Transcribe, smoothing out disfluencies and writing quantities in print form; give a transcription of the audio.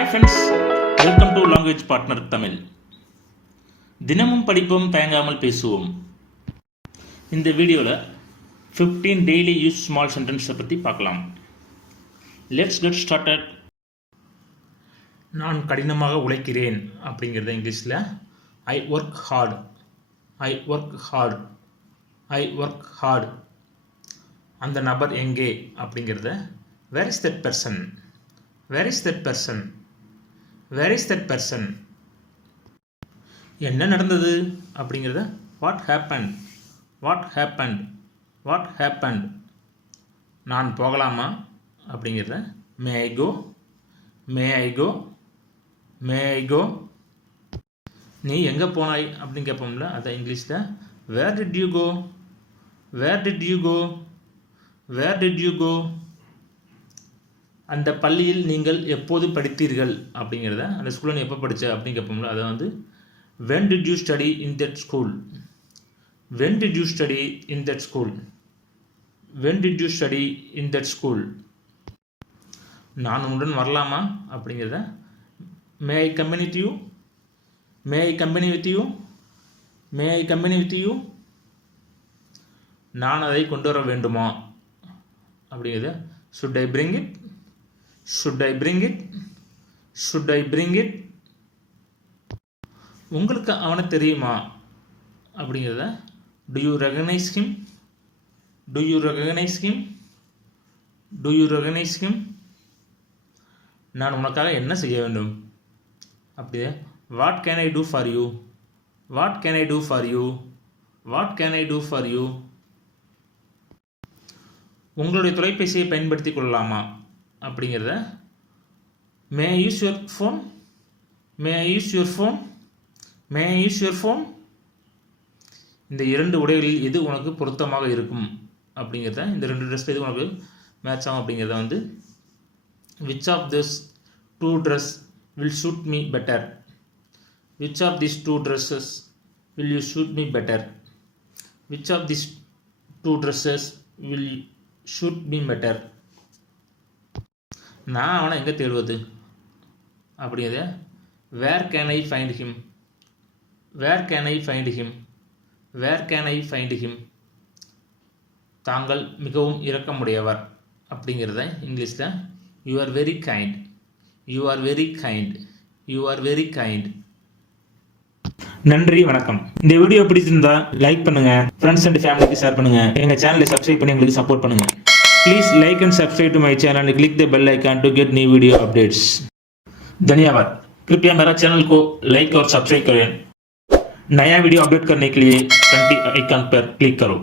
Hi friends, welcome to language partner Tamil. தினமும் படிப்போம், தயங்காமல் பேசுவோம். இந்த வீடியோவில் 15 டெய்லி யூஸ் ஸ்மால் சென்டென்ஸை பற்றி பார்க்கலாம். Let's get started. நான் கடினமாக உழைக்கிறேன் அப்படிங்கிறத இங்கிலீஷில் I work hard, I work hard, I work hard. அந்த நபர் எங்கே அப்படிங்கிறத where is that person, where is that person, where is that person. என்ன நடந்தது அப்படிங்கிறத what happened, what happened, what happened. நான் போகலாமா அப்படிங்கிறத மே ஐ கோ, மே ஐ கோ, மே ஐ கோ. நீ எங்கே போனாய் அப்படின்னு கேட்போம்ல, அதை இங்கிலீஷில் where did you go, where did you go, where did you go. அந்த பள்ளியில் நீங்கள் எப்போது படித்தீர்கள் அப்படிங்கிறத, அந்த ஸ்கூலில் நீ எப்போ படித்த அப்படின்னு கேட்போம்ல, அதை வந்து when did you study in that school, when did you study in that school, when did you study in that school. நான் உடன் வரலாமா அப்படிங்கிறத may I company with you, may I company with you, may I company with you. நான் அதை கொண்டு வர வேண்டுமா அப்படிங்கிறத should I bring it, should I bring it, should I bring it. உங்களுக்கு அவனை தெரியுமா அப்படிங்கிறத do you recognize him, do you recognize him, do you recognize him. நான் உனக்காக என்ன செய்ய வேண்டும் அப்படியே what can I do for you, what can I do for you, what can I do for you. உங்களுடைய தொலைபேசியை பயன்படுத்தி கொள்ளலாமா அப்படிங்கிறத may I use your phone, may I use your phone, may I use your phone. இந்த இரண்டு உடைகளில் எது உனக்கு பொருத்தமாக இருக்கும் அப்படிங்கிறத, இந்த ரெண்டு ட்ரெஸ் எது உனக்கு மேட்ச் ஆகும் அப்படிங்கிறத வந்து which of this two dress will suit me better, which of this two dresses will you suit me better, which of this two dresses will shoot me better. நான் அவனை எங்கே தேடுவது அப்படிங்கிறத where can I find him, where can I find him, where can I find him. தாங்கள் மிகவும் இரக்கமுடையவர் அப்படிங்கிறத இங்கிலீஷில் you are very kind, you are very kind, you are very kind. நன்றி, வணக்கம். இந்த வீடியோ பிடிச்சிருந்தா லைக் பண்ணுங்க, ஃப்ரெண்ட்ஸ் அண்ட் ஃபேமிலிக்கு ஷேர் பண்ணுங்க, எங்க சேனலை சப்ஸ்கிரைப் பண்ணி எங்களுக்கு சப்போர்ட் பண்ணுங்க. Please like and subscribe to my channel and click the bell icon to get new video updates. धन्यवाद. कृपया मेरा चैनल को लाइक और सब्सक्राइब करें. नया वीडियो अपडेट करने के लिए घंटी आइकन पर क्लिक करो.